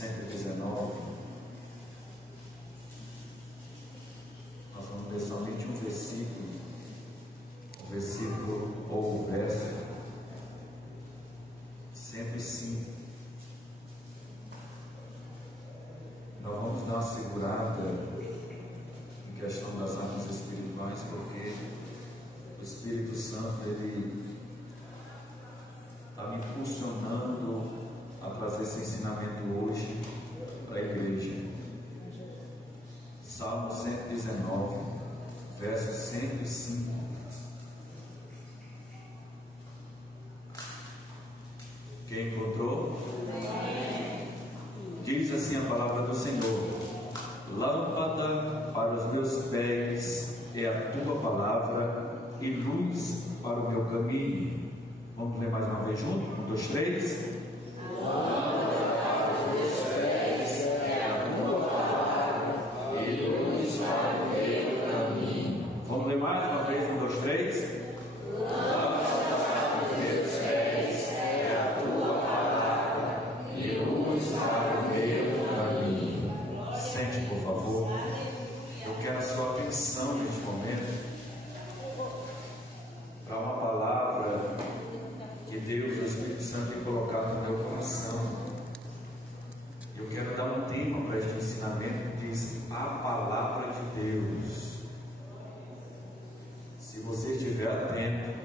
119, nós vamos ler somente um versículo ou o verso 105. Nós vamos dar uma segurada em questão das armas espirituais, porque o Espírito Santo ele está me impulsionando a trazer esse ensinamento hoje para a igreja. Salmo 119, verso 105. Quem encontrou? Diz assim a palavra do Senhor: lâmpada para os meus pés é a tua palavra e luz para o meu caminho. Vamos ler mais uma vez junto? 1, 2, 3. Lâmpada para os meus pés é a tua palavra e luz para o meu caminho. Vamos ler mais uma vez? 1, 2, 3. Lâmpada para os meus pés é a tua palavra e luz para o meu caminho. Sente, por favor. Eu quero a sua atenção neste momento para uma palavra que Deus, o Espírito Santo, tem colocado no meu coração. Eu quero dar um tema para este ensinamento que diz: a palavra de Deus. Se você estiver atento,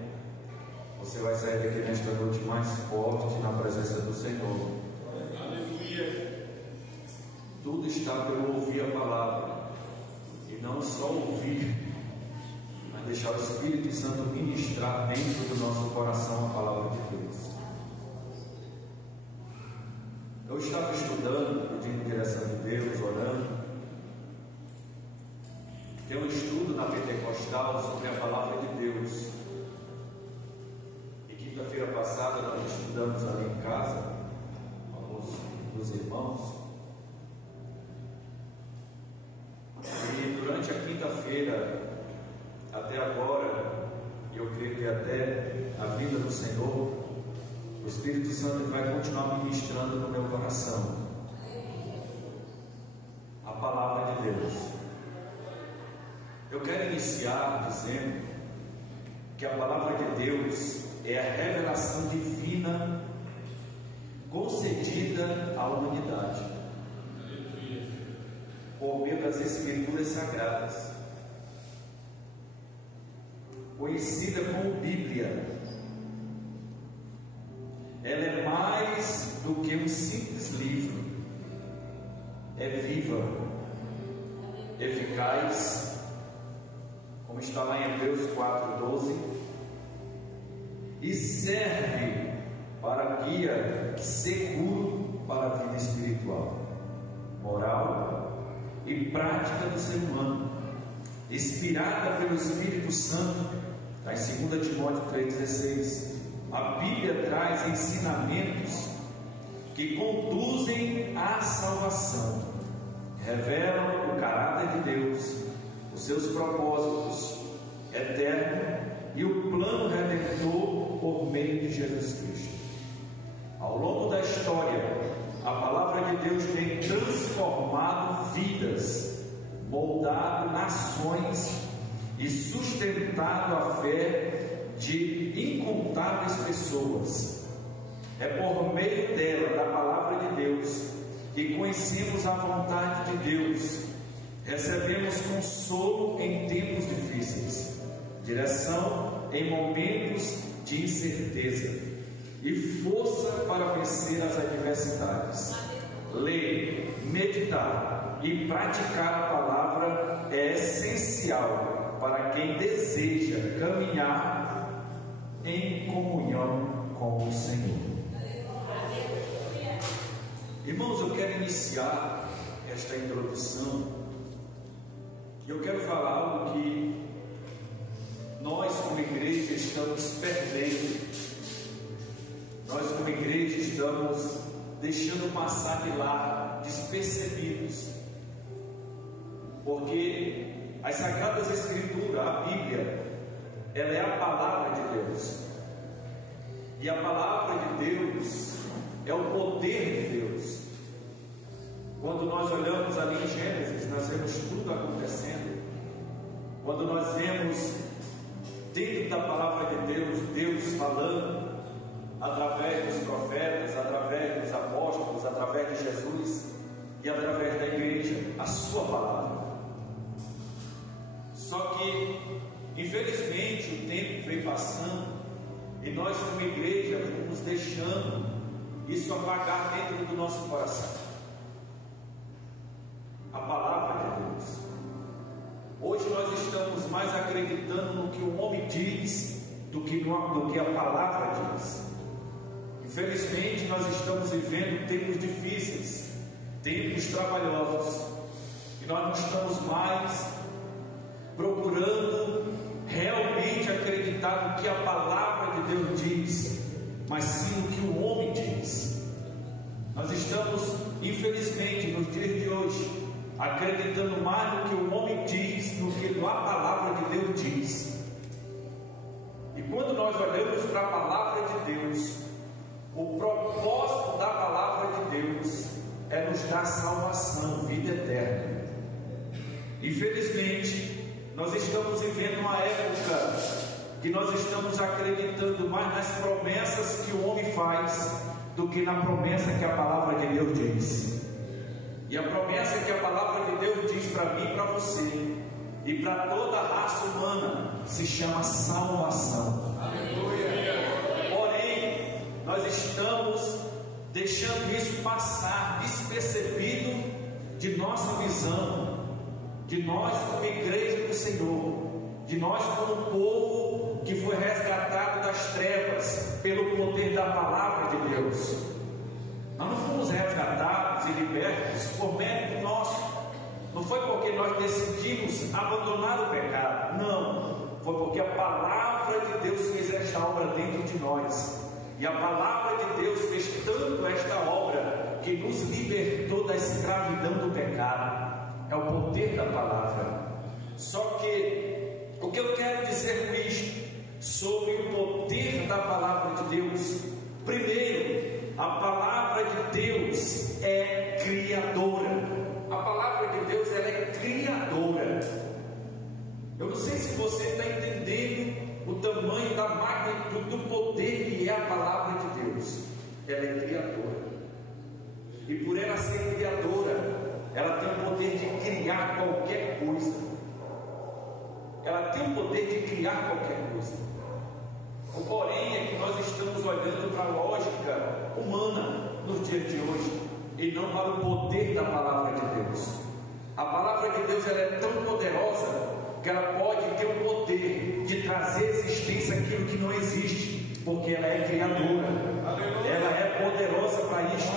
você vai sair daqui nesta noite mais forte na presença do Senhor. Aleluia. Tudo está pelo ouvir a palavra, e não só ouvir, mas deixar o Espírito Santo ministrar dentro do nosso coração a palavra de Deus. Eu estava estudando, pedindo direção de Deus, orando. Tem um estudo na Pentecostal sobre a palavra de Deus. E quinta-feira passada nós estudamos ali em casa, com alguns dos irmãos. E durante a quinta-feira, até agora, e eu creio que até a vinda do Senhor, o Espírito Santo vai continuar ministrando no meu coração a palavra de Deus. Eu quero iniciar dizendo que a palavra de Deus é a revelação divina concedida à humanidade por meio das Escrituras Sagradas, conhecida como Bíblia. Ela é mais do que um simples livro, é viva, eficaz, como está lá em Hebreus 4:12, e serve para guia seguro para a vida espiritual, moral e prática do ser humano, inspirada pelo Espírito Santo. Está em 2 Timóteo 3,16. A Bíblia traz ensinamentos que conduzem à salvação, revelam o caráter de Deus, os seus propósitos eternos e o plano redentor por meio de Jesus Cristo. Ao longo da história, a palavra de Deus tem transformado vidas, moldado nações e sustentado a fé de incontáveis pessoas. É por meio dela, da palavra de Deus, que conhecemos a vontade de Deus, recebemos consolo em tempos difíceis, direção em momentos de incerteza e força para vencer as adversidades. Ler, meditar e praticar a palavra é essencial para quem deseja caminhar em comunhão com o Senhor. Irmãos, eu quero iniciar esta introdução e eu quero falar algo que nós como igreja estamos perdendo. Nós como igreja estamos deixando passar de lá, despercebidos, porque as Sagradas Escrituras, a Bíblia, ela é a palavra de Deus, e a palavra de Deus é o poder de Deus. Quando nós olhamos ali em Gênesis, nós vemos tudo acontecendo. Quando nós vemos dentro da palavra de Deus, Deus falando através dos profetas, através dos apóstolos, através de Jesus e através da igreja, a sua palavra. Só que, infelizmente, o tempo vem passando e nós, como igreja, vamos deixando isso apagar dentro do nosso coração. A palavra de Deus. Hoje nós estamos mais acreditando no que o homem diz do que a palavra diz. Infelizmente, nós estamos vivendo tempos difíceis, tempos trabalhosos, e nós não estamos mais procurando realmente acreditar no que a palavra de Deus diz, mas sim no que o homem diz. Nós estamos, infelizmente, nos dias de hoje, acreditando mais no que o homem diz do que a palavra de Deus diz. E quando nós olhamos para a palavra de Deus, o propósito da palavra de Deus é nos dar salvação, vida eterna. Infelizmente, nós estamos vivendo uma época que nós estamos acreditando mais nas promessas que o homem faz do que na promessa que a palavra de Deus diz. E a promessa que a palavra de Deus diz para mim e para você e para toda a raça humana se chama salvação. Porém, nós estamos deixando isso passar despercebido de nossa visão, de nós como igreja do Senhor, de nós como povo que foi resgatado das trevas pelo poder da palavra de Deus. Nós não fomos resgatados e libertos por mérito nosso. Não foi porque nós decidimos abandonar o pecado. Não, foi porque a palavra de Deus fez esta obra dentro de nós. E a palavra de Deus fez tanto esta obra que nos libertou da escravidão do pecado. É o poder da palavra. Só que o que eu quero dizer com isto sobre o poder da palavra de Deus? Primeiro, a palavra de Deus é criadora. A palavra de Deus, ela é criadora. Eu não sei se você está entendendo o tamanho da magnitude do poder que é a palavra de Deus. Ela é criadora. E por ela ser criadora, ela tem o poder de criar qualquer coisa. Ela tem o poder de criar qualquer coisa. O porém é que nós estamos olhando para a lógica humana nos dias de hoje e não para o poder da palavra de Deus. A palavra de Deus, ela é tão poderosa que ela pode ter o poder de trazer à existência aquilo que não existe, porque ela é criadora. Ela é poderosa para isso.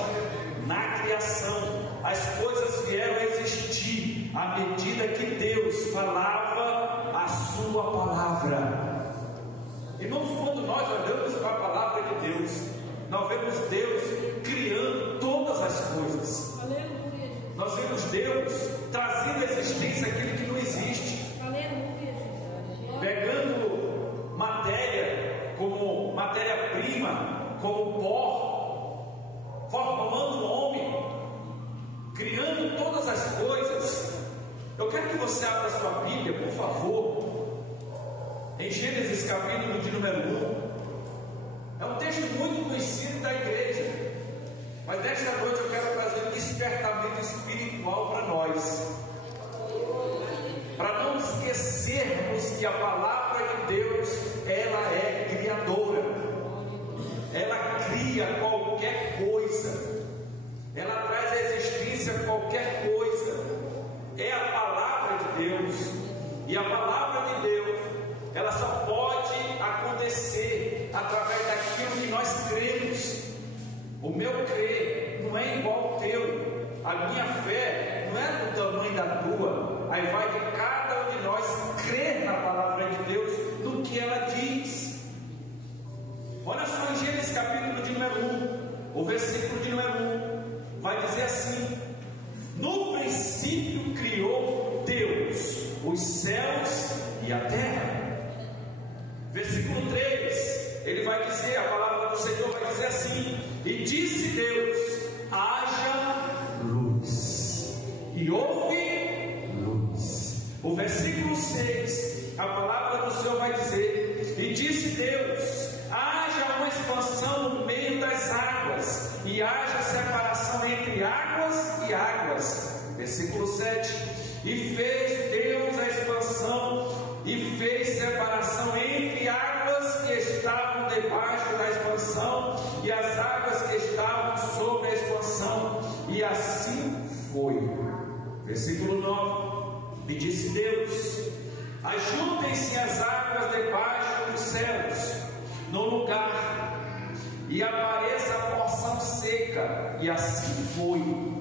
Na criação, as coisas vieram a existir à medida que Deus falava a sua palavra. Irmãos, quando nós olhamos para a palavra de Deus, nós vemos Deus criando todas as coisas. Nós vemos Deus trazendo à existência aquilo que não existe. Pegando matéria como matéria-prima, como pó, formando o homem, criando todas as coisas. Eu quero que você abra sua Bíblia, por favor, em Gênesis capítulo de número 1. É um texto muito conhecido da igreja, mas nesta noite eu quero trazer um despertamento espiritual para nós, para não esquecermos que a palavra de Deus, ela é criadora. Ela cria qualquer coisa, ela traz à existência qualquer coisa. É a palavra de Deus, e a palavra de Deus, ela só pode acontecer através daquilo que nós cremos. O meu crer não é igual ao teu, a minha fé não é do tamanho da tua. Aí vai de cada um de nós crer na palavra de Deus, no que ela diz. Olha só em Gênesis capítulo de número 1, o versículo de número 1 vai dizer assim: no princípio criou Deus os céus e a terra. Versículo 3, ele vai dizer, a palavra do Senhor vai dizer assim: e disse Deus, haja luz. Versículo 7: e fez Deus a expansão e fez separação entre águas que estavam debaixo da expansão e as águas que estavam sobre a expansão, e assim foi. Versículo 9: e disse Deus: ajuntem-se as águas debaixo dos céus no lugar, e apareça a porção seca, e assim foi.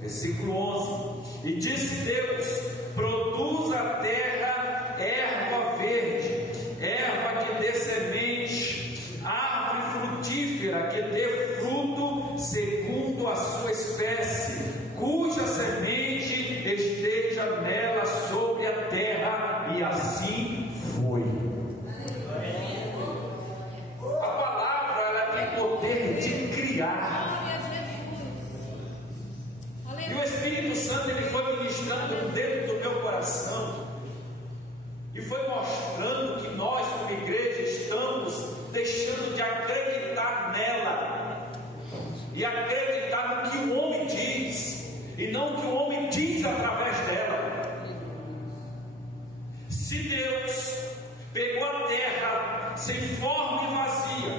Versículo 11: e disse Deus: produz a terra erva verde, erva que dê semente, árvore frutífera que dê fruto segundo a sua espécie, cuja semente esteja nela sobre a terra, e assim foi. A palavra, ela tem poder de criar. E o Espírito Santo, ele foi ministrando dentro do meu coração e foi mostrando que nós, como igreja, estamos deixando de acreditar nela e acreditar no que o homem diz e não o que o homem diz através dela. Se Deus pegou a terra sem forma e vazia,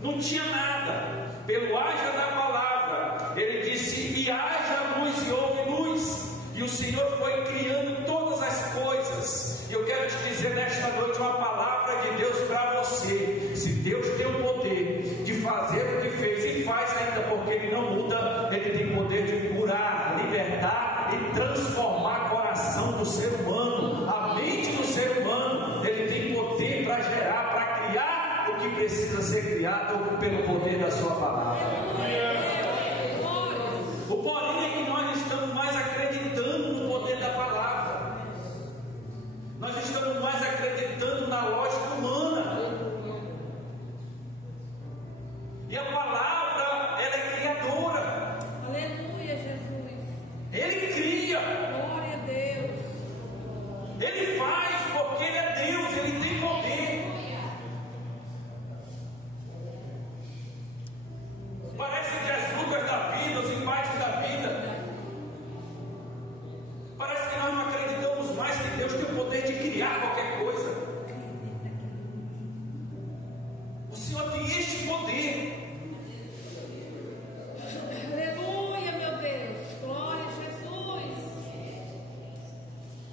não tinha nada, pelo haja da palavra, ele disse: e haja luz, e houve luz. E o Senhor foi criando todas as coisas. E eu quero te dizer nesta noite uma palavra de Deus para você. Se Deus tem o poder de fazer o que fez e faz ainda, porque Ele não muda, Ele tem poder de curar, libertar e transformar o coração do ser humano, a mente do ser humano. Ele tem poder para gerar, para criar o que precisa ser criado pelo poder da sua palavra. O porém é que nós estamos mais acreditando no poder da palavra. Nós estamos mais acreditando na lógica humana. E a palavra, ela é criadora. Aleluia, Jesus. Ele cria. Glória a Deus. Ele faz porque Ele é Deus, Ele tem poder. Parece que as lutas da vida, os embates da vida, parece que nós não acreditamos mais que Deus tem o poder de criar qualquer coisa. O Senhor tem este poder. Aleluia, meu Deus. Glória a Jesus.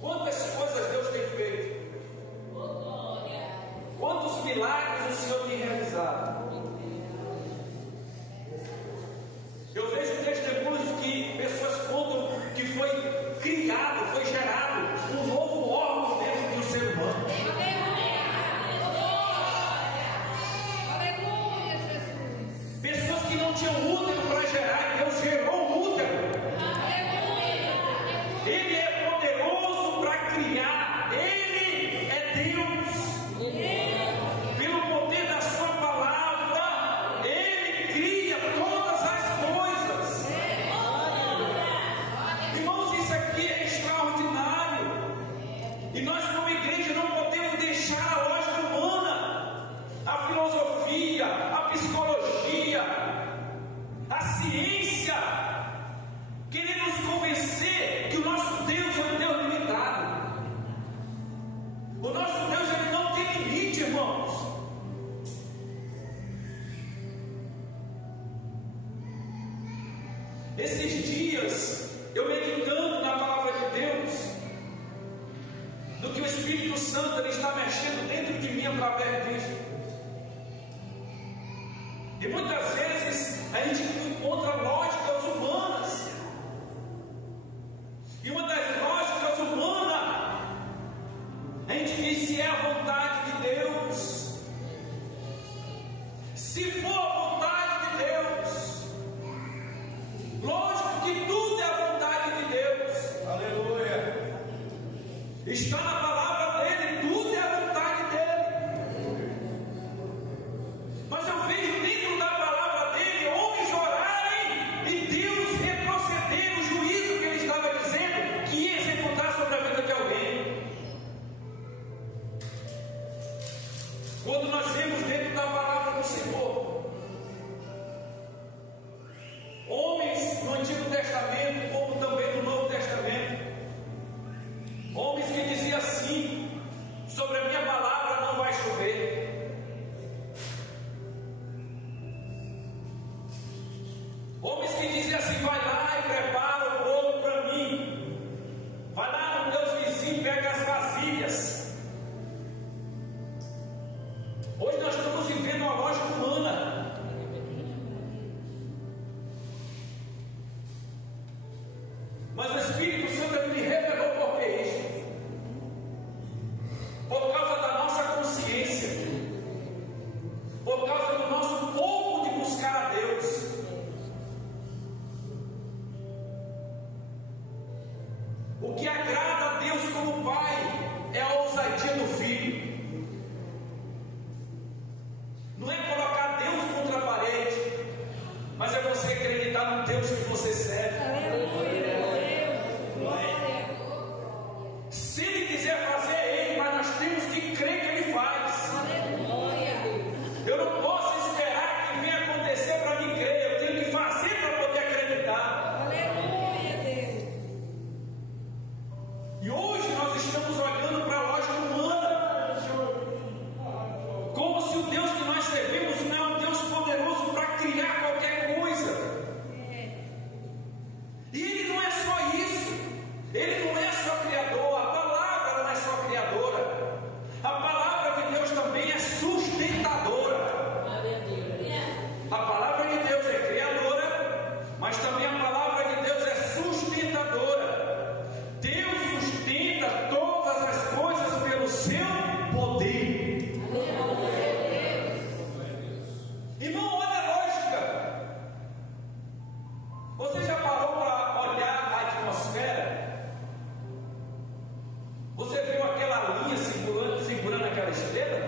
Quantas coisas Deus tem feito? Quantos milagres o Senhor tem realizado? Eu vejo testemunhos que pessoas contam que foi criado, foi gerado um novo órgão dentro do ser humano. Aleluia, Jesus. Pessoas que não tinham útero para gerar, Deus gerou um útero. Ele é poderoso para criar. Ele é Deus. Pelo poder da sua palavra, Ele cria todas as coisas. Irmãos, isso aqui é extraordinário. E nós, como igreja, não podemos deixar a lógica humana, a filosofia, a psicologia, a ciência querer nos convencer que o nosso Deus é um Deus limitado. O nosso Deus, ele não tem limite, irmãos. Esses dias, eu meditando na palavra de Deus, no que o Espírito Santo ele está mexendo dentro de mim através disso. E muitas vezes a gente encontra lógicas humanas. E uma das lógicas humanas, a gente diz: se é a vontade de Deus, se for a vontade de Deus, lógico que tudo é a vontade de Deus. Aleluia. Está na palavra dele, tudo é a vontade dele. Mas eu vejo dentro da palavra dele homens orarem Mas o Espírito Santo me revelou por que isso. Por causa da nossa consciência, por causa do nosso pouco de buscar a Deus. O que agrada a Deus como Pai é a ousadia do Filho. Não é colocar Deus contra a parede, mas é você acreditar no Deus que você serve. Aleluia, Deus, glória. Se Ele quiser fazer, é Ele, mas nós temos que crer que Ele faz. Aleluia. Eu não posso esperar que venha acontecer para mim crer, eu tenho que fazer para poder acreditar. Aleluia, Deus. E hoje nós estamos olhando para a lógica humana, como se o Deus que nós servimos não é um Deus poderoso para criar qualquer coisa. E Ele não é só isso, Ele não é só criador, a palavra não é só criadora, a palavra de Deus também é sustentadora. A palavra de Deus é criadora, mas também a palavra de Deus é sustentadora. Deus sustenta todas as coisas pelo seu poder. Irmão, olha a lógica. Você já parou para olhar a atmosfera? Você viu aquela linha segurando aquela estrela?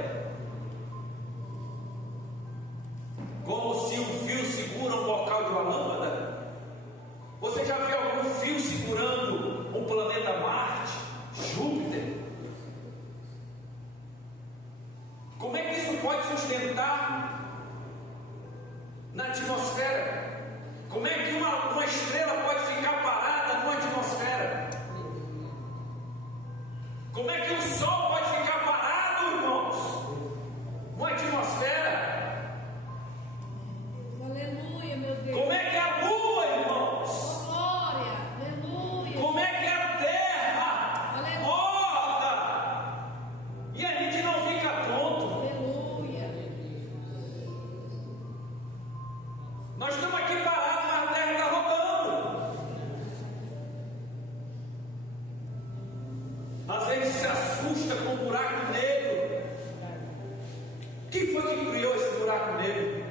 Como se um fio segura um bocal de uma lâmpada? Você já viu algum fio segurando um planeta Marte, Júpiter? Como é que isso pode sustentar na atmosfera? Como é que uma estrela pode ficar parada numa atmosfera? Como é que o Sol pode ficar parado, irmãos, numa atmosfera? Aleluia, meu Deus. Como é que a Lua, irmãos? Glória, aleluia. Como é que a Terra Aleluia. roda? E a gente não fica tonto. Aleluia. Nós estamos aqui parados, mas a Terra está rodando. Às vezes se assusta com um buraco negro. Quem foi que criou esse buraco negro?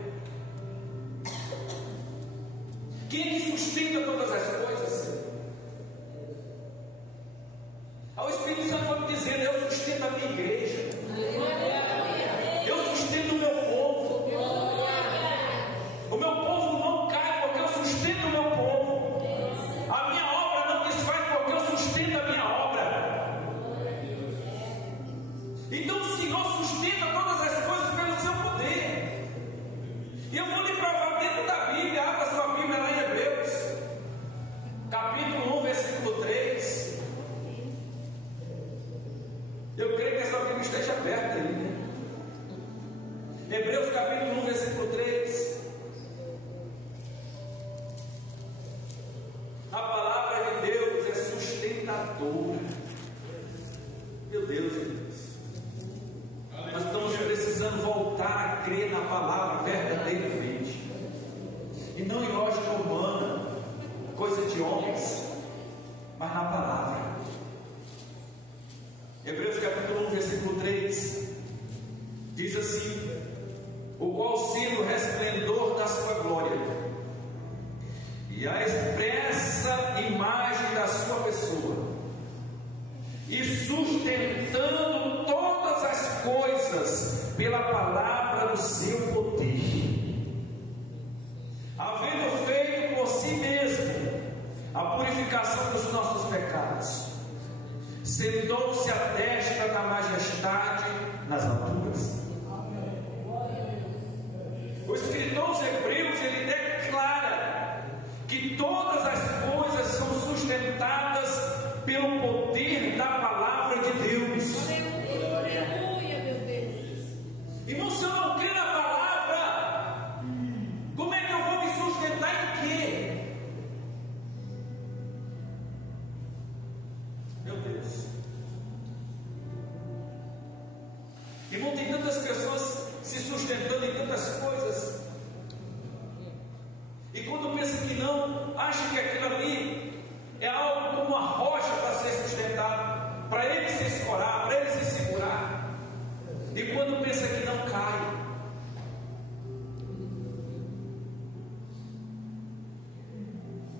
Quem é que sustenta todas as coisas? O Espírito Santo foi me dizendo: eu sustento a minha igreja, eu sustento o meu povo. O meu povo não cai porque eu sustento o meu povo. A minha obra não desfaz porque eu sustento a minha obra. Então o Senhor sustenta todas as coisas pelo seu poder. E eu vou lhe provar dentro da Bíblia. Abra sua Bíblia lá em Hebreus, capítulo 1, versículo 3. Eu creio que essa Bíblia esteja aberta aí, né? Hebreus capítulo 1, versículo 3. A palavra de Deus é sustentadora. Meu Deus, irmãos, nós estamos precisando voltar a crer na palavra verdadeiramente, e não em lógica humana, coisa de homens, mas na palavra. Hebreus capítulo 1, versículo 3 diz assim: o qual sendo o resplendor da sua glória e a expressa imagem da sua pessoa, e sustentando todas as coisas pela palavra do seu poder, havendo feito por si mesmo a purificação dos nossos pecados, sentou-se à destra da majestade nas alturas. O escritor aos Hebreus, ele declara que todas as coisas são sustentadas pelo poder da palavra de Deus. Aleluia, meu Deus. Irmão, se eu não crer na palavra, como é que eu vou me sustentar em quê? Meu Deus. Irmão, tem tantas pessoas se sustentando em tantas coisas, e quando pensa que não, acha que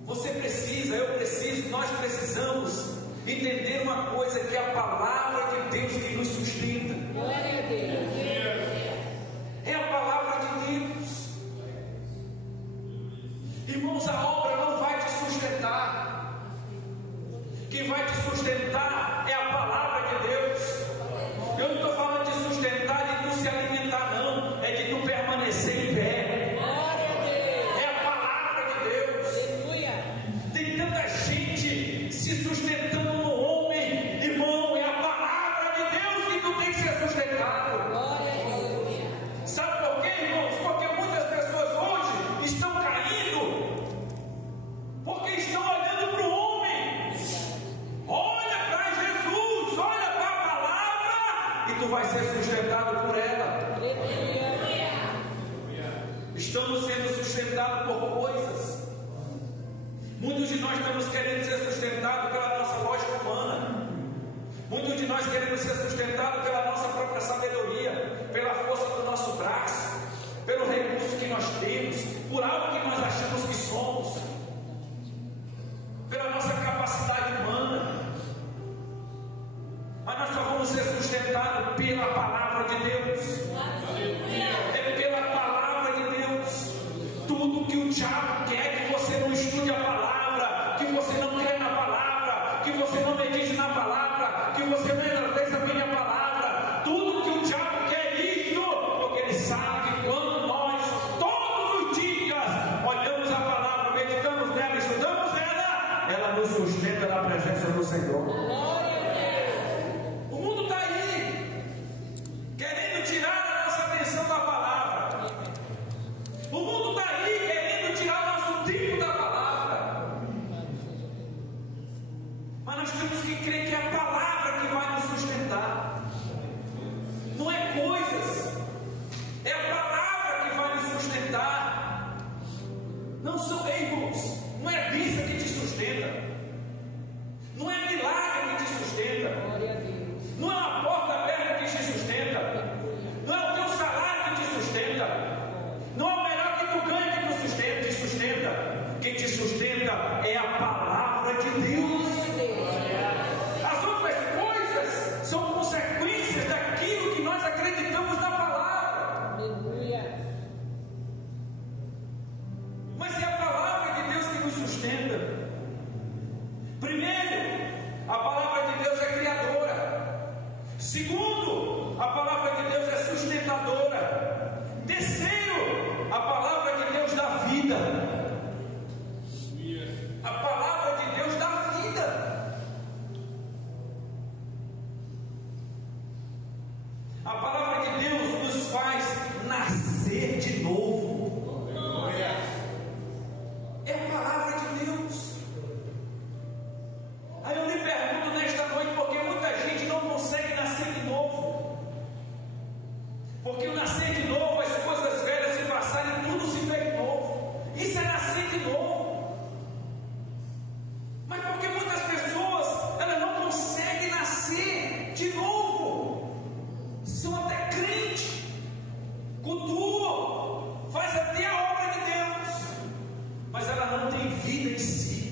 Você precisa, eu preciso, nós precisamos entender uma coisa, que é a palavra de Deus que nos sustenta. Glória a Deus. É a palavra de Deus. Irmãos, a obra não vai te sustentar. Quem vai te sustentar é a palavra de Deus. Eu não estou falando de sustentar, de tu se alimentar, não. É de tu permanecer em pé. É a palavra de Deus. Tem tanta gente se sustentando no homem, irmão. É a palavra de Deus que tu tem que ser sustentado. Sabe por quê, irmãos? Porque muitas pessoas hoje estão caindo porque estão olhando para o homem. Olha para Jesus, olha para a palavra, e tu vai ser sustentado por ela. Estamos sendo sustentados por coisas. Muitos de nós estamos querendo ser sustentados pela nossa lógica humana. Muitos de nós queremos ser sustentados pela nossa própria sabedoria, pela força do nosso braço, pelo recurso que nós temos, por algo que nós achamos que somos, pela nossa capacidade humana. Mas nós só vamos ser sustentados pela palavra de Deus. É pela palavra de Deus. Tudo que o diabo quer que você não estude a palavra, que você não crê na palavra, que você não medite na palavra, que você não enalteça a minha palavra. Tudo que o diabo quer é isto, porque ele sabe que quando nós todos os dias olhamos a palavra, meditamos nela, estudamos nela, ela nos sustenta na presença do Senhor. O mundo está aí querendo tirar a nossa atenção da palavra. O mundo está aí querendo tirar o nosso tempo da palavra. Mas nós temos que crer que é a palavra que vai nos sustentar. Não é coisas, é a palavra que vai nos sustentar. Não são erros, não é vista que te sustenta, não é milagre que te sustenta, não é uma porta aberta que te sustenta, não é o teu salário que te sustenta, não é o melhor que tu ganha que te sustenta. Quem te sustenta é a palavra de Deus. As outras coisas são consequências daquilo que nós acreditamos na palavra. Mas é a palavra de Deus que nos sustenta. Primeiro, a palavra de Deus é criadora. Segundo, a palavra de Deus é sustentadora. Terceiro, a palavra de Deus dá vida. A palavra de Deus dá vida. A palavra de Deus nos faz nascer de novo. É a palavra de Deus. Aí eu lhe pergunto nesta noite, porque muita gente não consegue nascer de novo. Porque o nascer de novo, as coisas velhas se passarem, tudo se fez novo. Isso é nascer de novo. Mas porque muitas pessoas, elas não conseguem nascer de novo. São até crentes, cultuam, faz até a obra de Deus, mas ela não tem vida em si.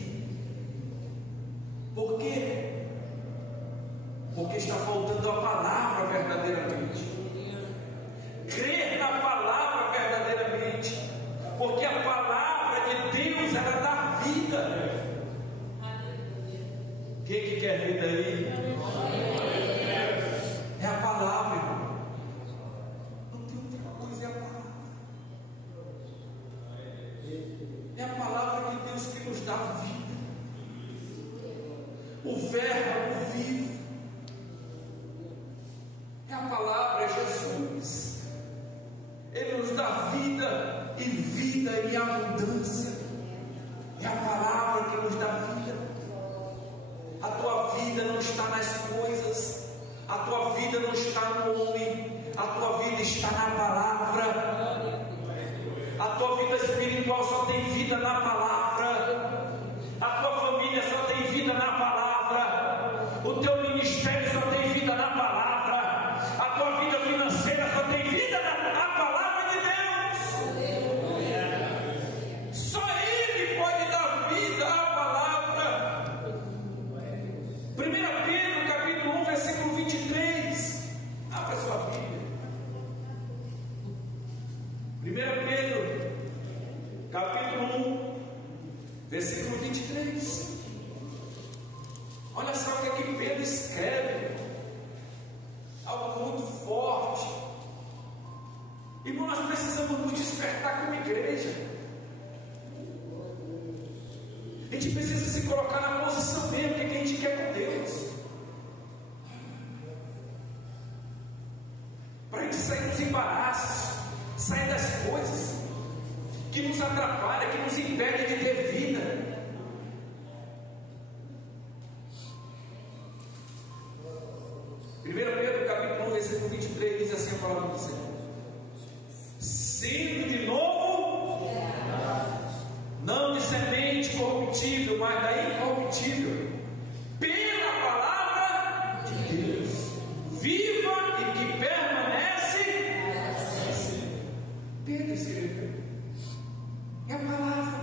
Por quê? Porque está faltando a palavra verdadeiramente. Crer na palavra verdadeiramente. Porque a palavra de Deus, ela dá vida. Quem que quer vida aí? É a palavra, irmão. Não tem outra coisa, é a palavra. É a palavra de Deus que nos dá vida. O verbo vivo. É a palavra, é Jesus. Ele nos dá vida e vida em abundância. É a palavra que nos dá vida. A tua vida não está nas coisas, a tua vida não está no homem, a tua vida está na palavra. A tua vida espiritual só tem vida na palavra. A tua família só tem vida na palavra. O teu ministério só tem vida na palavra. A tua vida financeira só tem vida na palavra de Deus. Só Ele pode dar vida. 23. Olha só o que é que Pedro escreve. Algo muito forte. Irmão, nós precisamos nos despertar como igreja. A gente precisa se colocar na posição mesmo que a gente quer com Deus, para a gente sair dos embaraços, sair das coisas que nos atrapalham, que nos impedem de ter vida. Pedro capítulo 1, versículo 23 diz assim a palavra do Senhor: sendo de novo, não de semente corruptível, mas da incorruptível, pela palavra de Deus, viva e que permanece. Pedro escreveu, é a palavra.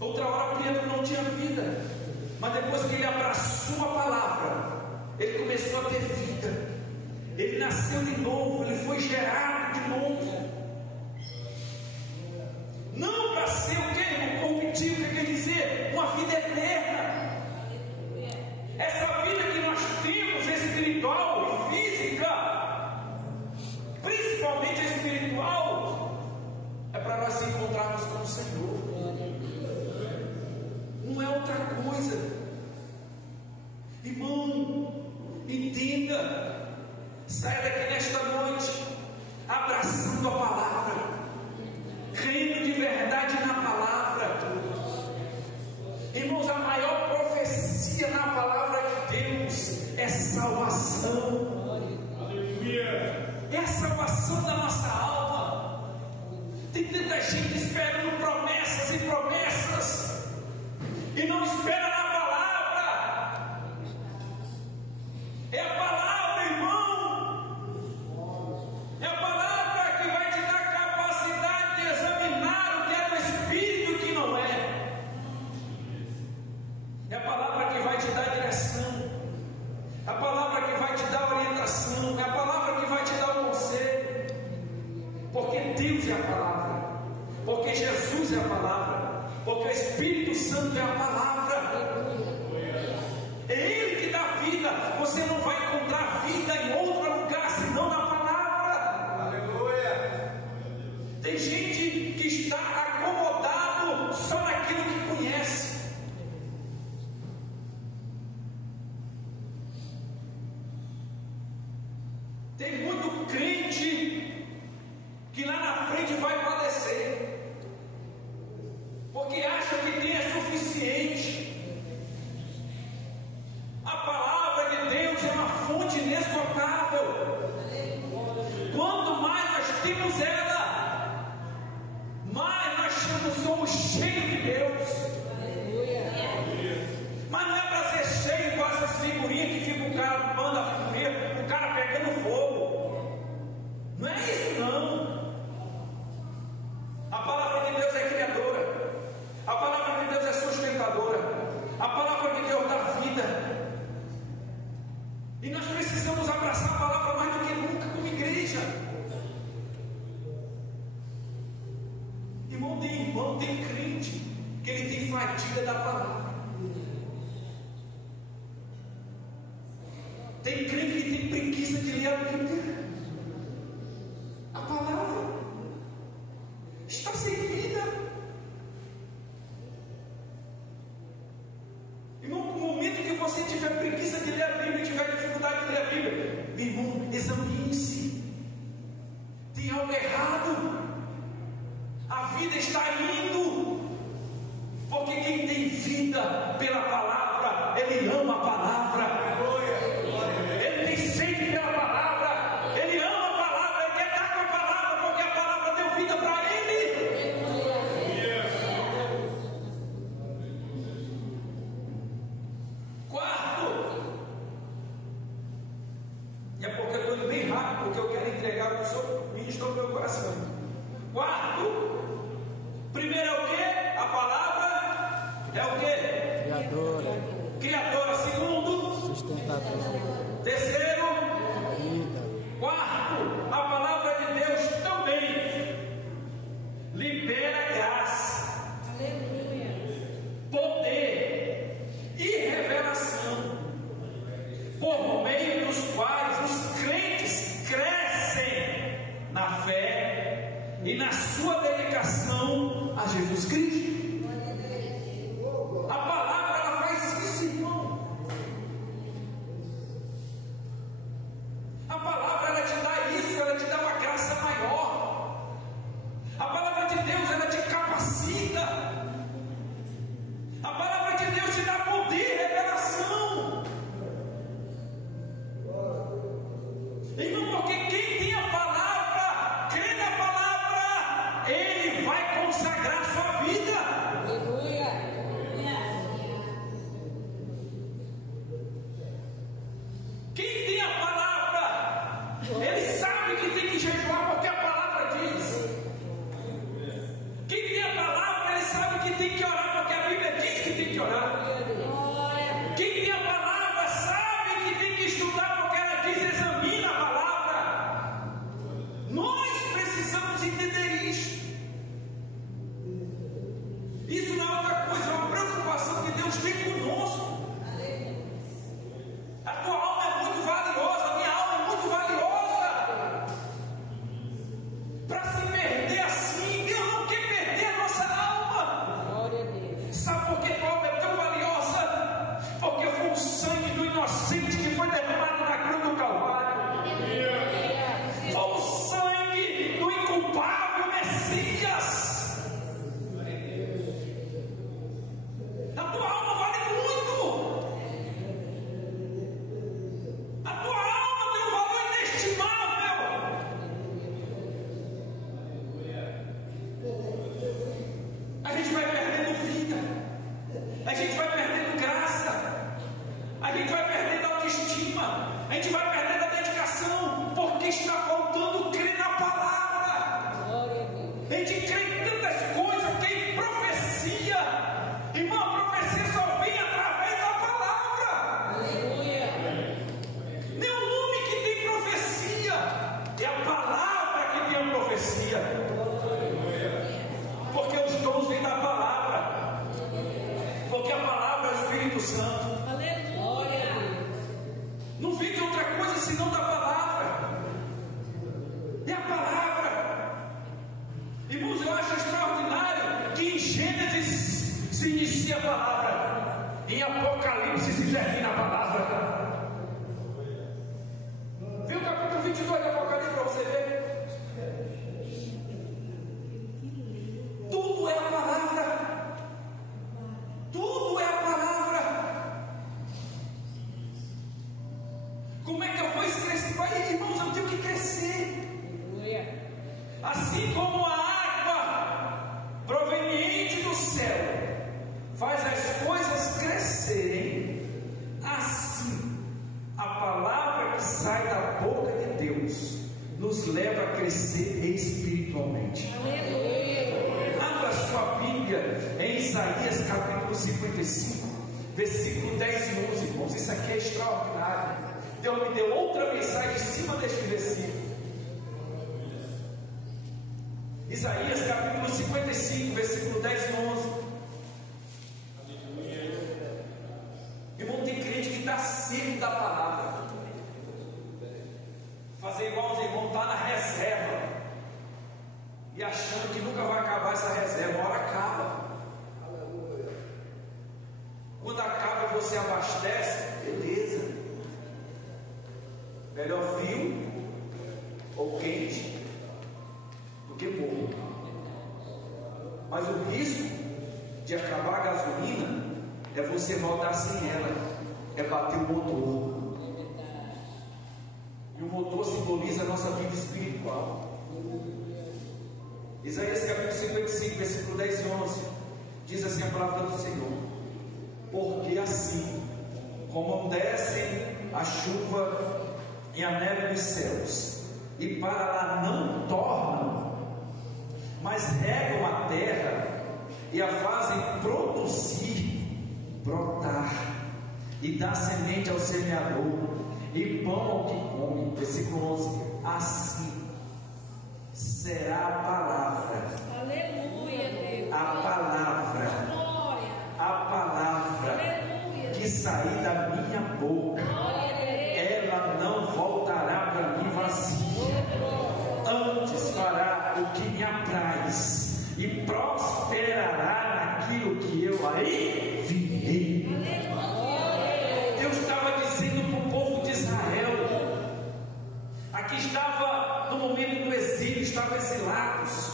Outra hora Pedro não tinha vida, mas depois que ele abraçou a palavra, ele começou a ter vida. Ele nasceu de novo, ele foi gerado de novo. Não para ser o que? Corruptível, que quer dizer uma vida eterna. Essa vida que nós temos, espiritual e física, principalmente espiritual, é para nós se encontrarmos com o Senhor. Não é outra coisa. Irmão, entenda. Saia daqui nesta noite abraçando a palavra, crendo de verdade na palavra. Irmãos, a maior profecia na palavra de Deus é salvação. Aleluia. É a salvação da nossa alma. Tem tanta gente esperando promessas e promessas e não espera na palavra. É a palavra, irmão. É a palavra que vai te dar capacidade de examinar o que é do Espírito e o que não é. É a palavra que vai te dar direção. É a palavra que vai te dar orientação. É a palavra que vai te dar o conselho. Porque Deus é a palavra. Porque Jesus é a palavra. Porque o Espírito Santo é a palavra. É Ele que dá vida. Você não vai encontrar vida em outro lugar senão na palavra. Aleluia. Tem gente que está acomodado só naquilo que conhece. Tem muito crente que lá na frente vai padecer, porque acha que tem é suficiente. A palavra de Deus é uma fonte inesgotável. Quanto mais nós temos ela, mais nós somos cheios de Deus. Mas não é para ser cheio com essas figurinhas que fica o cara manda a figurinha, o cara pegando fogo. Não é isso não. A palavra de Deus é criadora. A palavra de Deus é sustentadora. A palavra de Deus dá vida. E nós precisamos abraçar a palavra mais do que nunca como igreja. Irmão, tem crente que ele tem fadiga da palavra. Tem crente que tem preguiça de ler a Bíblia. A palavra está sem vida. Irmão, no momento que você tiver preguiça de ler a Bíblia, tiver dificuldade de ler a Bíblia, meu irmão, examine-se. Tem algo errado. A vida está indo. Porque quem tem vida pela palavra, ele ama a palavra. Ele tem sede pela palavra. Ele ama a palavra. Ele quer dar com a palavra, porque a palavra deu vida para ele. Quarto, e é porque eu estou indo bem rápido, porque eu quero entregar o que o Senhor ministrou no meu coração. Quarto, primeiro é o que? A palavra é o que? Criadora. Segundo, Sustentadora. Terceiro, Vida. quarto, a palavra de Deus também libera graça. Aleluia. porque a palavra é o Espírito Santo. Aleluia. Não vem de outra coisa senão da palavra. É a palavra. Irmãos, eu acho extraordinário que em Gênesis se inicia a palavra, em Apocalipse se termina a palavra. Vê o capítulo 22 de Apocalipse para você ver. Tudo é a palavra. Tudo é a palavra. Como é que eu vou crescer? Pai, irmãos, eu tenho que crescer. Assim como a água proveniente do céu faz as coisas crescerem, assim a palavra que sai da boca de Deus nos leva a crescer espiritualmente. Abra sua Bíblia em Isaías capítulo 55, versículo 10 e 11, irmãos. Isso aqui é extraordinário. Deus me deu outra mensagem em cima deste versículo. Isaías capítulo 55, versículo 10 e 11. Irmão, tem crente que está seco da palavra. Fazer igual os irmãos, está na reserva e achando que nunca vai acabar essa reserva. Uma hora acaba. Quando acaba e você abastece, beleza. Melhor frio ou quente do que morno. Mas o risco de acabar a gasolina é você rodar sem ela, é bater o motor. E o motor simboliza a nossa vida espiritual. Isaías capítulo 55, versículo 10 e 11 diz assim a palavra do Senhor: porque assim como descem a chuva e a neve dos céus, e para lá não tornam, mas regam a terra e a fazem produzir, brotar, e dá semente ao semeador e pão ao que come. Versículo 11: assim será a palavra. Aleluia, Deus. A palavra. Glória. A palavra. Aleluia. Que sair da minha boca, ela não voltará para mim vazia, antes fará o que me apraz e prosperará naquilo que eu aí enviei. Deus estava dizendo para o povo de Israel, aqui estava no momento do exílio, estavam exilados,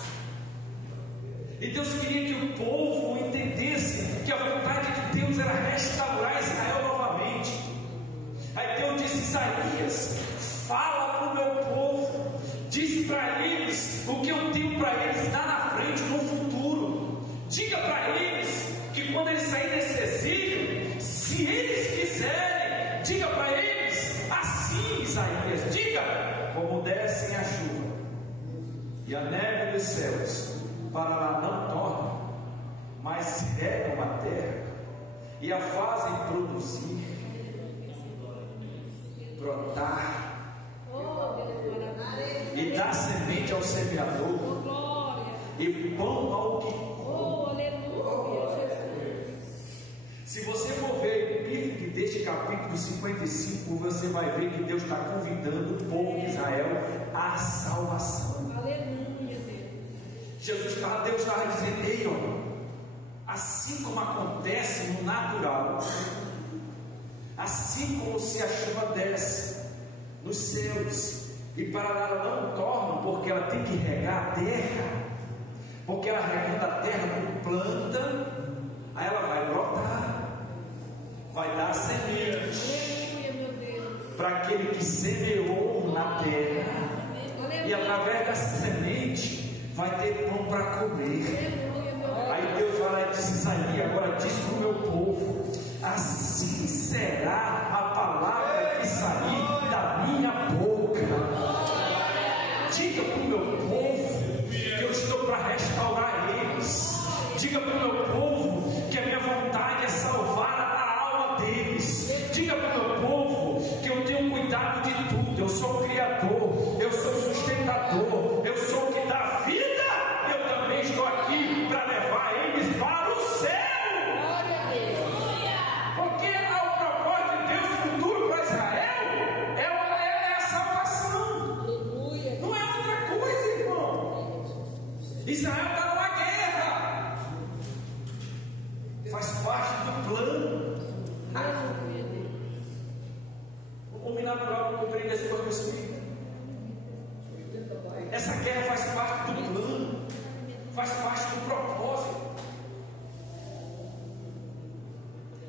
e Deus queria que o povo entendesse que a vontade de Deus era restaurar Israel novamente. Aí Deus disse: Isaías, fala para o meu povo, diz para eles o que eu tenho para eles lá na frente, no futuro. Diga para eles que quando eles saírem desse exílio, se eles quiserem, diga para eles assim, Isaías, diga: como descem a chuva e a neve dos céus, para lá não tornam, mas regam a terra e a fazem produzir, brotar, e dá semente ao semeador e pão ao que come. Se você for ver o epígrafe deste capítulo 55, você vai ver que Deus está convidando o povo de Israel à salvação. Deus estava dizendo: ei, ó, assim como acontece no natural, assim como se a chuva desce nos céus e para lá ela não torna, porque ela tem que regar a terra, porque ela regando a terra com planta, aí ela vai brotar, vai dar semente para aquele que semeou na terra, e através dessa semente vai ter pão para comer. Aí Deus vai lá e diz: Isaías, agora diz para o meu povo: assim será a palavra que sair da minha boca. Diga para o meu povo que eu estou para restaurar eles. Diga para o meu povo que a minha vontade é salvar a alma deles. Diga para o meu povo que eu tenho cuidado de tudo. Eu sou o Criador, eu sou o sustentador, eu sou o que dá vida. Eu também estou aqui para levar eles para o céu.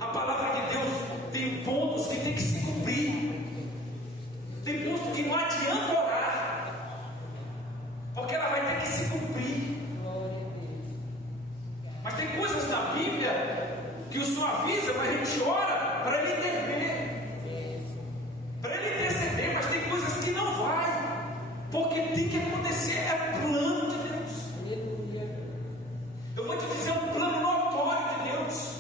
A palavra de Deus tem pontos que tem que se cumprir. Tem pontos que não adianta orar, porque ela vai ter que se cumprir. Mas tem coisas na Bíblia que o Senhor avisa, mas a gente ora para Ele intervir, para Ele interceder, mas tem coisas que não vai, porque tem que acontecer, é plano de Deus. Eu vou te dizer um plano notório de Deus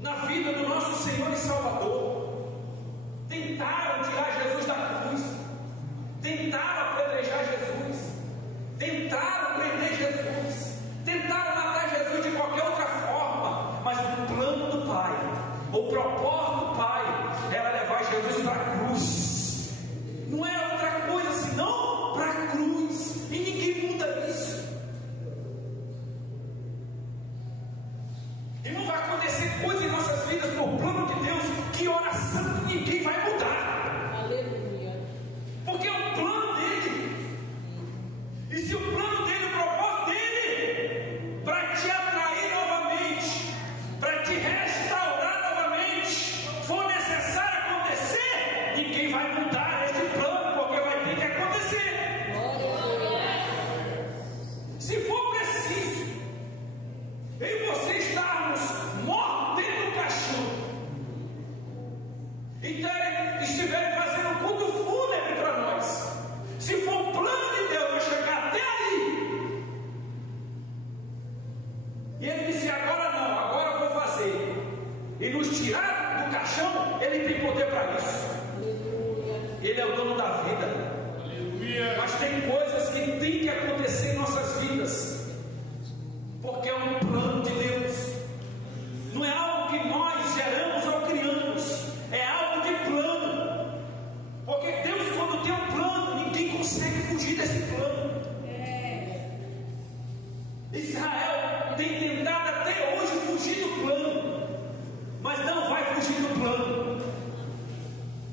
na vida do nosso Senhor e Salvador. Tentaram tirar Jesus da cruz, tentaram apedrejar Jesus, tentaram prender Jesus, tentaram matar Jesus de qualquer outra forma, mas o plano do Pai, o propósito do Pai era levar Jesus para a cruz. Não é outra coisa senão para a cruz, e ninguém muda isso. E não vai acontecer coisa em nossas vidas no plano de Deus que oração ninguém vai mudar. Aleluia. Porque é o plano dele. E se o plano dele, o propósito dele, para te atrair novamente, para te restaurar novamente, for necessário acontecer, ninguém vai mudar este plano, porque vai ter que acontecer. Se for preciso, eu e você estarmos mortos dentro do caixão, e estiverem fazendo culto fúnebre para nós, se for o plano de Deus eu chegar até aí, e Ele disse: agora não, agora eu vou fazer, e nos tirar do caixão, Ele tem poder para isso. Ele é o dono da vida. Mas tem coisas que tem que acontecer em nossas vidas, porque é um plano de Deus. Não é algo que nós geramos ou criamos, é algo de plano. Porque Deus, quando tem um plano, ninguém consegue fugir desse plano. Israel tem tentado até hoje fugir do plano, mas não vai fugir do plano.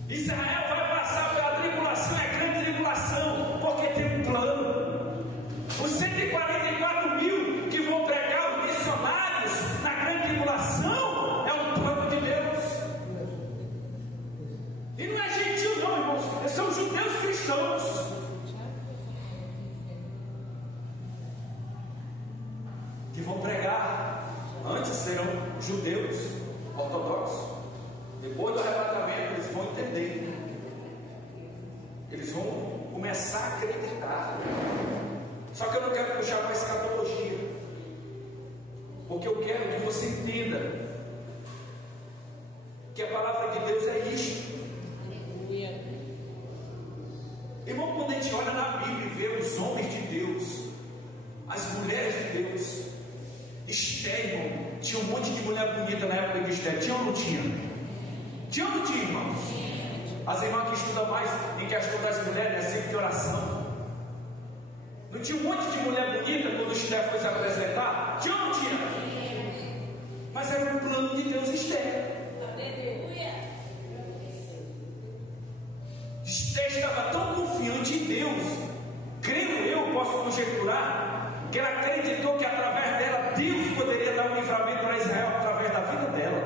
Israel vai passar pela tribulação, é grande tribulação, porque tem um plano. Os 144 mil que vão pregar os missionários na grande tribulação é um plano de Deus. E não é gentil não, irmãos, são judeus cristãos. Que vão pregar. Antes serão judeus ortodoxos, depois do arrebatamento eles vão entender, eles vão começar a acreditar. Só que eu não quero puxar para a escatologia, porque eu quero que você entenda que a palavra de Deus é isto. Irmão, quando a gente olha na Bíblia e vê os homens de Deus, as mulheres de Deus, Esther, irmão, tinha um monte de mulher bonita na época de Esther, tinha ou não tinha? Tinha ou não tinha, irmãos? As irmãs que estudam mais em questão das mulheres, é sempre de oração. Não tinha um monte de mulher bonita quando Esther foi se apresentar? Tinha ou não tinha? Mas era um plano de Deus, Esther. Esther estava tão confiante em Deus, creio eu, posso conjecturar, que ela acreditou que através dela Deus poderia dar um livramento para Israel através da vida dela.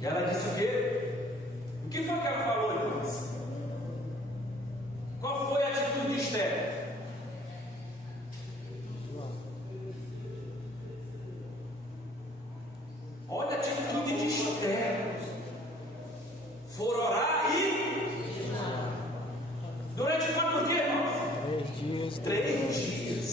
E ela disse o quê? O que foi que ela falou, irmãos? Qual foi a atitude de Esther? Olha a atitude de Esther. For orar e durante quantos dias, irmãos? 3 dias. 3 dias.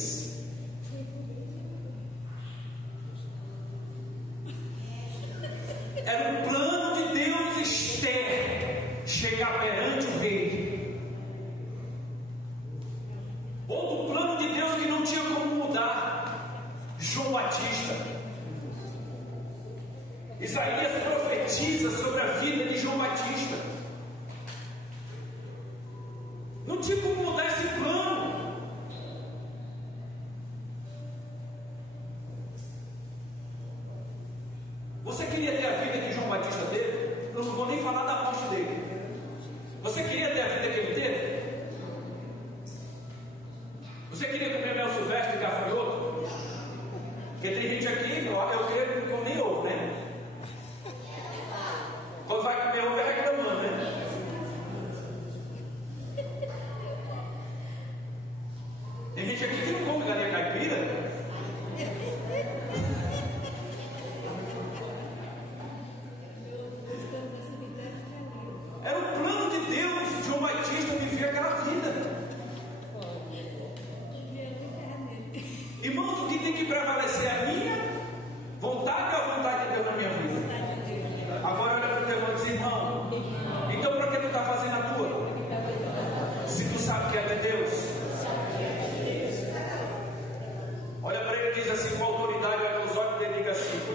Era um plano de Deus, Esther chegar perante o rei. Outro plano de Deus que não tinha como mudar, João Batista. Isaías profetiza sobre a vida de João Batista. Não tinha como mudar esse plano. Você queria ter a vida que João Batista teve? Eu não vou nem falar da morte dele. Você queria ter a vida que ele teve? Você queria comer mel silvestre e gafanhoto? Porque tem gente aqui, eu creio que não come nem hoje.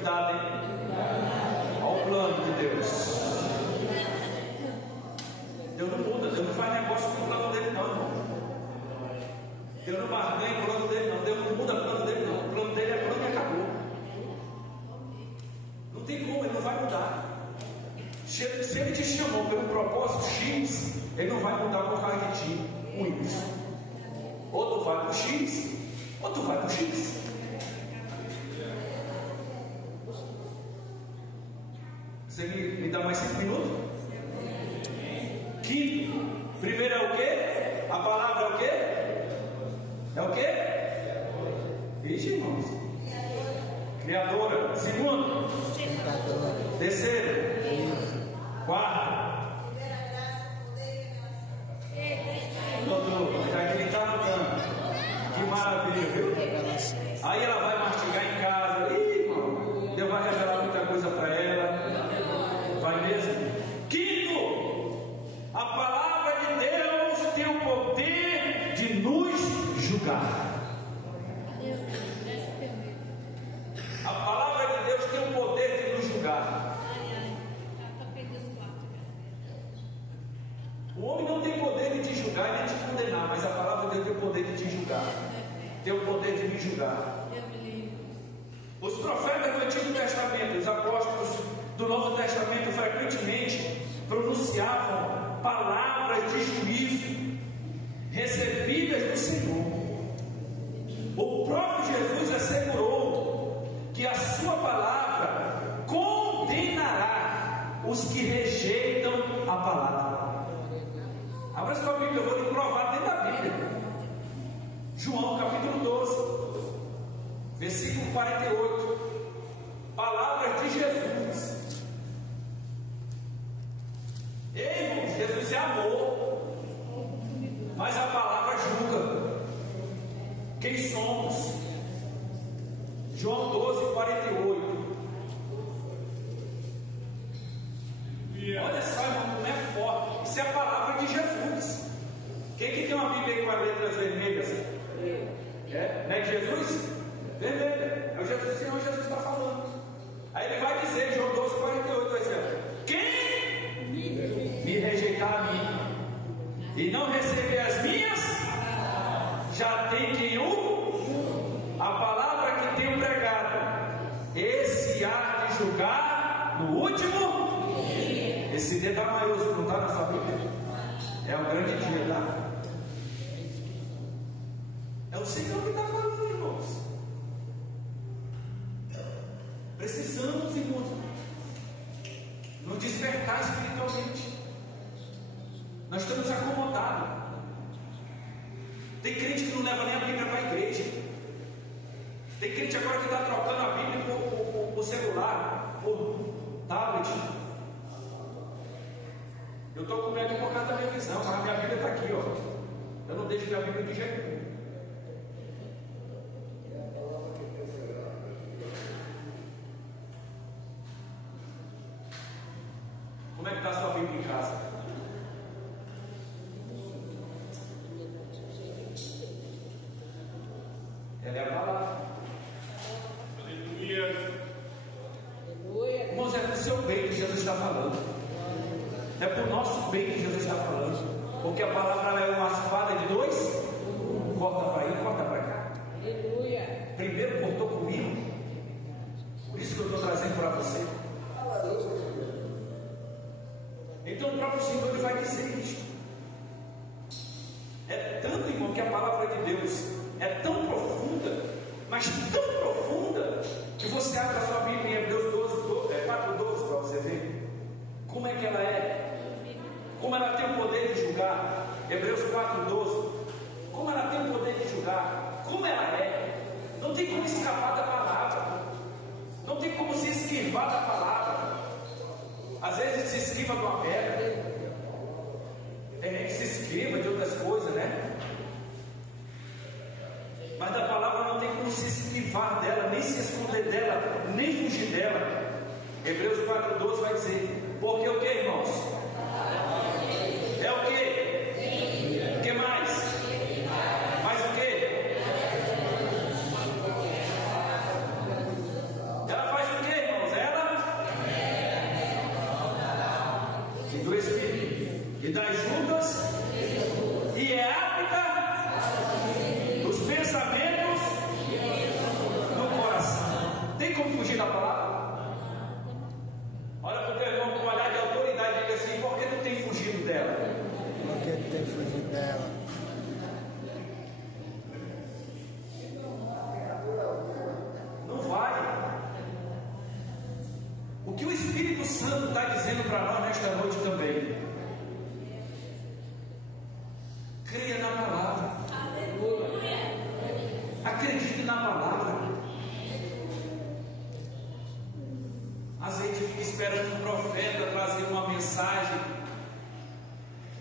cuidado, hein? Olha o plano de Deus. Deus não muda, Deus não faz negócio com o plano dele, não, irmão. Deus não barganha o plano dele, não. Deus não muda o plano dele, não. O plano dele é plano e acabou. Não tem como, ele não vai mudar. Se ele te chamou pelo propósito X, ele não vai mudar por causa de ti. Isso. Ou tu vai para o X, ou tu vai para o X. Você me dá mais 5 minutos? Quinto. Primeiro é o quê? A palavra é o quê? É o quê? Vixe, irmãos. Criadora. Segundo. Terceiro. Quarto. Doutor, ele está lutando. Que maravilha, viu? Aí ela vai mastigar em casa. Ih, irmão, Deus vai revelar muita coisa para ela. Vai mesmo? Quinto, a palavra de Deus tem o poder de nos julgar. A palavra de Deus tem o poder de nos julgar. O homem não tem poder de te julgar e nem te condenar, mas a palavra de Deus tem o poder de te julgar. Tem o poder de me julgar. Os profetas do Antigo Testamento, os apóstolos do Novo Testamento frequentemente pronunciavam palavras de juízo recebidas do Senhor. O próprio Jesus assegurou que a sua palavra condenará os que rejeitam a palavra. Abra sua Bíblia, eu vou lhe provar dentro da Bíblia. João capítulo 12, versículo 48. Palavras de Jesus. Ei, irmãos, Jesus é amor, mas a palavra julga. Quem somos? João 12, 48. Olha só, irmão, como é forte. Isso é a palavra de Jesus. Quem que tem uma Bíblia aí com as letras vermelhas? Não é de Jesus? Vermelha. É o Jesus, Senhor Jesus está falando. Aí ele vai dizer, João 12, 48, vai dizer: quem me rejeitar a mim e não receber as minhas, já tem quem a palavra que tenho pregado, esse há de julgar no último. Esse dia está maiúsculo, não está na sua Bíblia? É um grande dia, tá? É o Senhor que está falando, irmãos. Precisamos, irmãos, nos despertar espiritualmente. Nós estamos acomodados. Tem crente que não leva nem a Bíblia para a igreja. Tem crente agora que está trocando a Bíblia por celular, por tablet. Eu estou com medo por causa da minha visão, mas a minha Bíblia está aqui, ó. Eu não deixo minha Bíblia de jeito nenhum. Como é que está a sua Bíblia em casa? Ela é a palavra. Aleluia. Irmãos, é do seu bem que Jesus está falando. É para o nosso bem que Jesus está falando. Porque a palavra é uma espada de dois. Corta para aí, corta para cá. Aleluia. Primeiro cortou comigo. Por isso que eu estou trazendo para você. Então o próprio Senhor ele vai dizer isto. É tanto, irmão, que a palavra de Deus é tão profunda, mas tão profunda, que você abre a sua Bíblia em Hebreus 4:12 para você ver como é que ela é. Como ela tem o poder de julgar. Hebreus 4:12. Como ela tem o poder de julgar. Como ela é. Não tem como escapar da palavra. Não tem como se esquivar da palavra. Às vezes se esquiva de uma pedra. Tem gente que se esquiva de outras coisas, né? Mas da palavra não tem como se esquivar dela, nem se esconder dela, nem fugir dela. Hebreus 4:12 vai dizer: porque o que, irmãos? É o que? O que mais? Mais o que? Ela faz o que? Espírito Santo está dizendo para nós nesta noite também: creia na palavra, acredite na palavra. Às vezes a gente fica esperando um profeta trazer uma mensagem,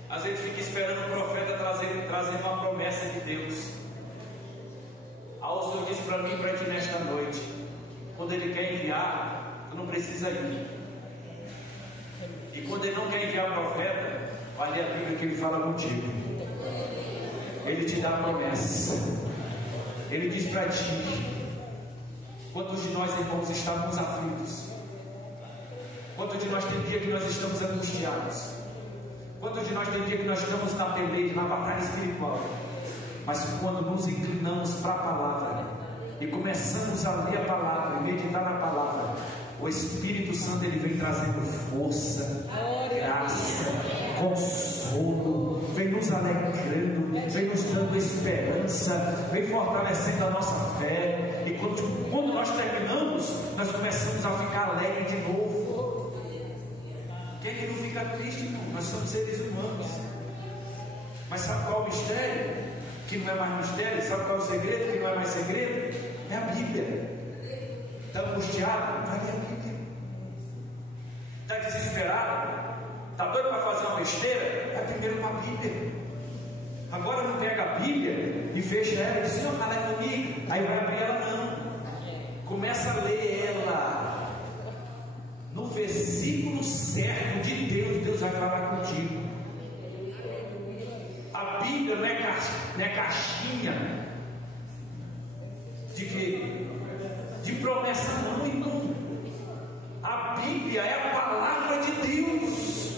às vezes a gente fica esperando um profeta trazer uma promessa de Deus. O Senhor disse para mim e para ti nesta noite: quando Ele quer enviar, tu não precisa ir. E quando Ele não quer enviar o profeta, vai ler a Bíblia que Ele fala contigo. Ele te dá a promessa. Ele diz para ti: quantos de nós, irmãos, estamos aflitos? Quantos de nós tem dia que nós estamos angustiados? Quantos de nós tem dia que nós estamos na peleja, na batalha espiritual? Mas quando nos inclinamos para a palavra e começamos a ler a palavra e meditar na palavra, o Espírito Santo ele vem trazendo força, graça, consolo, vem nos alegrando, vem nos dando esperança, vem fortalecendo a nossa fé. E quando nós terminamos, nós começamos a ficar alegre de novo. Quem é que não fica triste, irmão? Nós somos seres humanos. Mas sabe qual é o mistério? Que não é mais mistério. Sabe qual é o segredo? Que não é mais segredo? É a Bíblia. Está angustiado? Vai ler a Bíblia. Está desesperado? Está doido para fazer uma besteira? Vai primeiro para a Bíblia. Agora não pega a Bíblia e fecha ela e diz: Senhor, fala comigo. Aí vai abrir ela, não. Começa a ler ela. No versículo certo de Deus, Deus vai falar contigo. A Bíblia não é caixinha de quê? De promessa, não, irmão. A Bíblia é a palavra de Deus.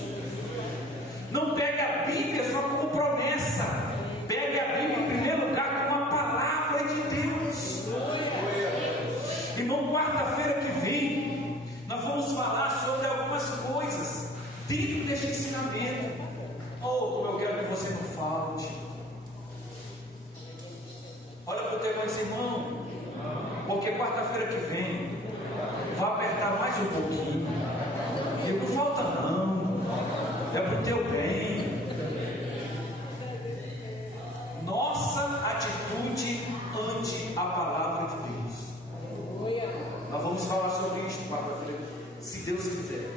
Não pegue a Bíblia só como promessa. Pegue a Bíblia em primeiro lugar como a palavra de Deus. Irmão, quarta-feira que vem nós vamos falar sobre algumas coisas dentro deste ensinamento. Oh, como eu quero que você não falte. Olha para o teu irmão e diz: irmão, porque quarta-feira que vem vai apertar mais um pouquinho. E não falta não, é para o teu bem. Nossa atitude ante a palavra de Deus. Nós vamos falar sobre isso quarta-feira, se Deus quiser.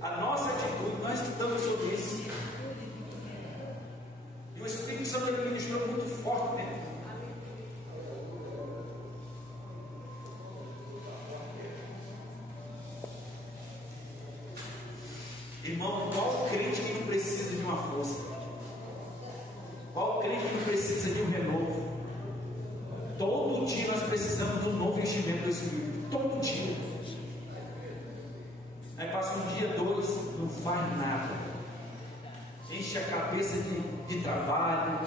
A nossa atitude, nós estudamos sobre isso. E o Espírito Santo ele ministrou muito forte, né? Irmão, qual crente que não precisa de uma força? Qual crente que não precisa de um renovo? Todo dia nós precisamos de um novo enchimento do Espírito. Todo dia. Aí passa um dia, dois, não faz nada. Enche a cabeça de trabalho.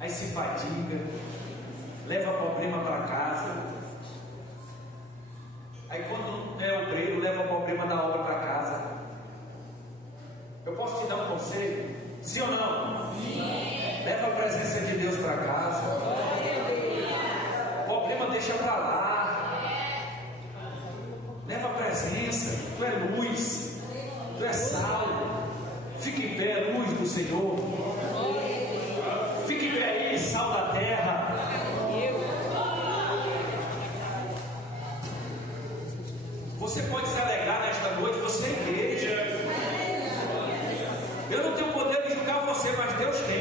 Aí se fadiga. Leva problema para casa. Aí quando é obreiro, leva o problema da obra para casa. Eu posso te dar um conselho? Sim ou não? Sim. Leva a presença de Deus para casa. O problema deixa para lá. Leva a presença. Tu é luz. Tu é sal. Fique em pé, luz do Senhor. Fique em pé aí, sal da terra. Você pode se alegrar nesta noite, você é igreja. Eu não tenho poder de julgar você, mas Deus tem.